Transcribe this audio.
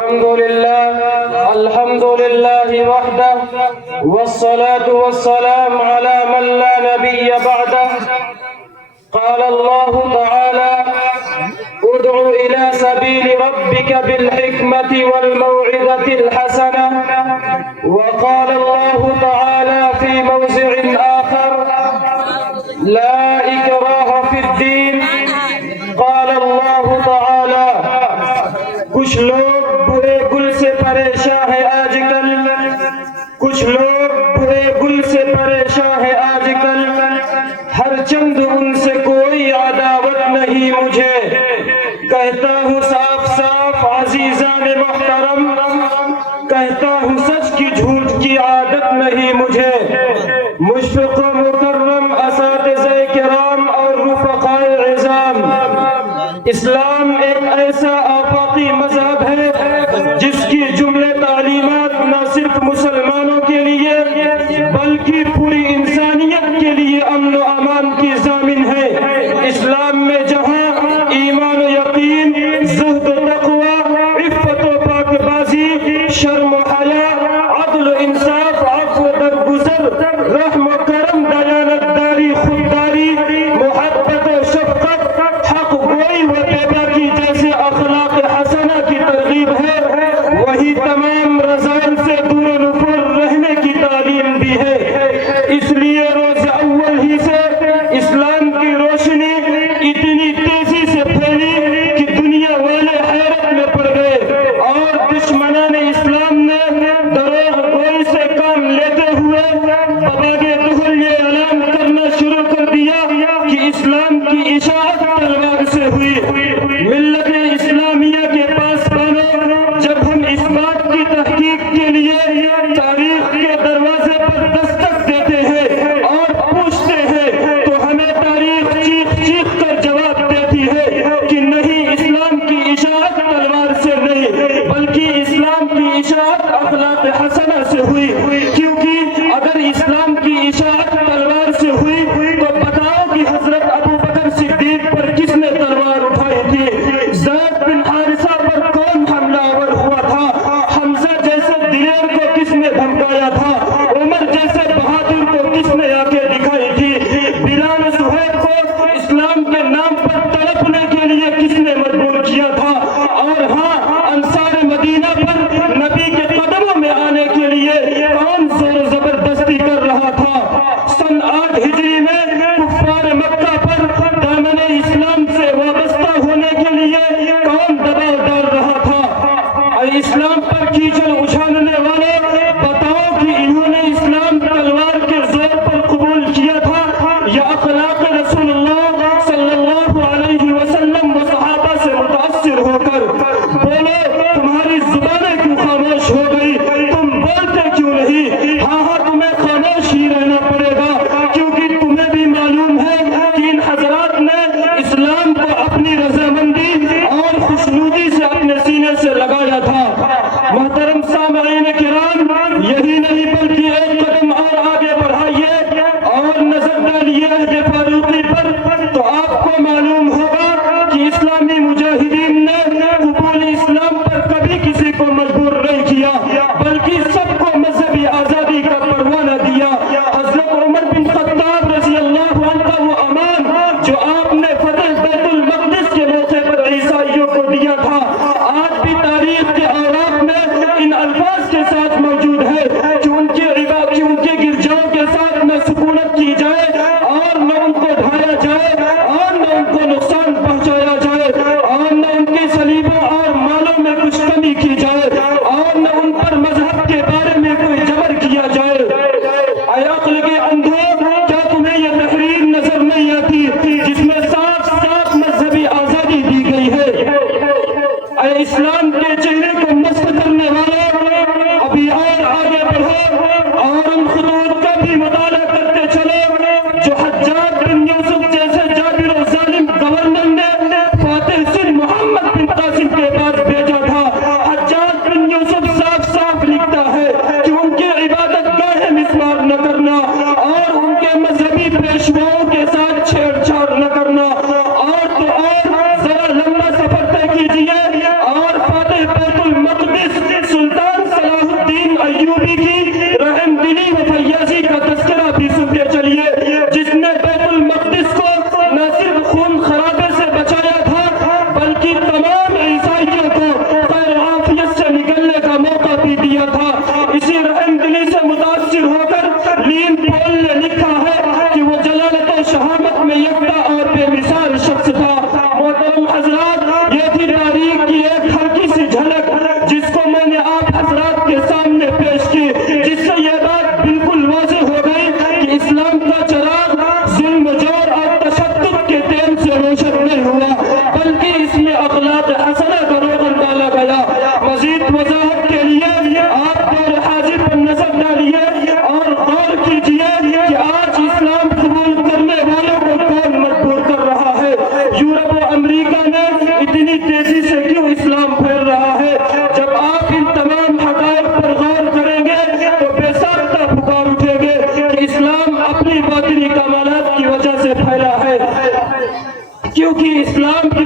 الحمد لله وحده والصلاة والسلام على من لا نبي بعده. قال الله تعالى: ادع إلى سبيل ربك بالحكمة والموعظة الحسنة. وقال الله تعالى في موضع آخر: لا إكراه في الدين. قال الله تعالى: کچھ لوگ برے گل سے پریشان ہیں آج کل، کچھ لوگ برے گل سے پریشان ہیں آج کل، ہر چند ان سے کوئی عداوت نہیں مجھے، کہتا ہوں صاف صاف عزیزان محترم، کہتا ہوں سچ کی جھوٹ کی عادت نہیں مجھے. مشفق و مکرم اساتذہ کرام اور رفقائے عظام، اسلام ایک ایسا آفاقی مذہب ہے جس کی جملے تعلیمات نہ صرف مسلمانوں کے لیے بلکہ پوری انسانیت کے لیے امن و امان کی ضامن ہے. اسلام میں جہاں ایمان و یقین، زہد و تقوی، عفت و پاک بازی، شرم و حیا، عدل و انصاف، عفو و درگزر، رحم و کرم، دیانت داری، خودداری، محبت و شفقت، حق گوئی و بیباکی جیسے اخلاق حسنہ کی ترغیب ہے، وہی تمام رذائل سے دور و نفور رہنے کی تعلیم بھی ہے. اس لیے روز اول ہی سے اسلام کی روشنی اتنی تیزی سے پھیلی کہ دنیا والے حیرت میں پڑ گئے، اور دشمنان اسلام نے دروغ گوئی سے کام لیتے ہوئے بباغِ دہل یہ اعلان کرنا شروع کر دیا کہ اسلام کی اشاعت تلوار سے ہوئی. ملت اسلامیہ کے پاسبانوں، جب ہم اس بات کی تحقیق کے لیے تاریخ کے دروازے پر دستک دیتے ہیں اور پوچھتے ہیں تو ہمیں تاریخ چیخ چیخ کر جواب دیتی ہے کہ نہیں، اسلام کی اشاعت تلوار سے نہیں بلکہ اسلام کی اشاعت اخلاق حسنہ سے ہوئی. کیونکہ اگر اسلام کی اشاعت تلوار سے ہوئی تو بتاؤ کہ حضرت ابو بکر صدیق پر کس نے تلوار اٹھائی تھی؟ زید بن حارثہ پر کون حملہ آور ہوا تھا؟ حمزہ جیسے دلیر کو کس نے دھمکایا تھا؟ عمر جیسے بہادر کو کس نے آنکھیں دکھائی تھی؟ بلال و سہیب کو اسلام کے نام پر تڑپنے کے لیے کس نے مجبور کیا تھا؟ اور ہاں، انصار مدینہ پر نبی کے قدموں میں آنے کے لیے کون زور و زبردستی کر رہا تھا؟ سن 8 ہجری میں کفار مکہ پر دامن اسلام سے وابستہ ہونے کے لیے کون دباؤ ڈال رہا تھا؟ اسلام پر کیچڑ اچھالنے والے، بتاؤ کہ انہوں نے اسلام تلوار کے زور پر قبول کیا تھا یا اخلاق رسول اللہ صلی اللہ علیہ وسلم و صحابہ سے متاثر ہو کر؟ بولو، تمہاری زبانیں کیوں خاموش ہو گئی؟ تم بولتے کیوں نہیں؟ ہاں تمہیں خاموش ہی رہنا پڑے گا، کیونکہ تمہیں بھی معلوم ہے کہ ان حضرات نے اسلام کو اپنی رضامندی اور خوشنودی سے اپنے سینے سے لگایا تھا. محترم سامعین کرام، یہی نہیں بلکہ ایک قدم اور آگے بڑھائیے اور نظر ڈالیے عہد فاروقی پر، تو آپ کو معلوم ہوگا کہ اسلامی مجاہدین نے قبول اسلام پر کبھی کسی کو مجبور نہیں کیا بلکہ سب کو مذہبی آزادی کا پروانہ دیا. حضرت عمر بن خطاب رضی اللہ عنہ وہ امان جو آپ نے فتح بیت المقدس کے موقع پر عیسائیوں کو دیا تھا، آج بھی تاریخ کے اوراق میں ان الفاظ کے ساتھ موجود ہے کہ ان کے گرجاؤں کے ساتھ نہ سکونت کی جائے اور نہ ان کو ڈھایا جائے اور نہ ان کو نقصان پہنچایا جائے اور نہ ان کے صلیبوں اور مالوں میں کچھ کمی کی جائے اور نہ ان پر مذہب کے بارے میں کوئی جبر کیا جائے. اے عقل کے اندھو، کیا تمہیں یہ تحریر نظر نہیں آتی جس میں صاف صاف مذہبی آزادی دی گئی ہے؟ اے اسلام کے چہرے کو مست کرنے والے، ابھی اور آگے بڑھو اور ان خطوط کا بھی مطالعہ کرتے چلو جو حجاج بن یوسف جیسے جابر و ظالم گورنر نے فاتح سندھ محمد بن قاسم کے پاس بھیجا تھا. حجاج بن یوسف صاف صاف لکھتا ہے کہ ان کی عبادت گاہیں مسمار نہ کرنا اور ان کے مذہبی پیشواؤں کے ساتھ چھیڑ چھاڑ نہ کرنا، اور تو اور ذرا لمبا سفر طے کیجیے اور فاتح بیت المقدس اپنی باطنی کمالات کی وجہ سے پھیلا ہے، کیونکہ اسلام کی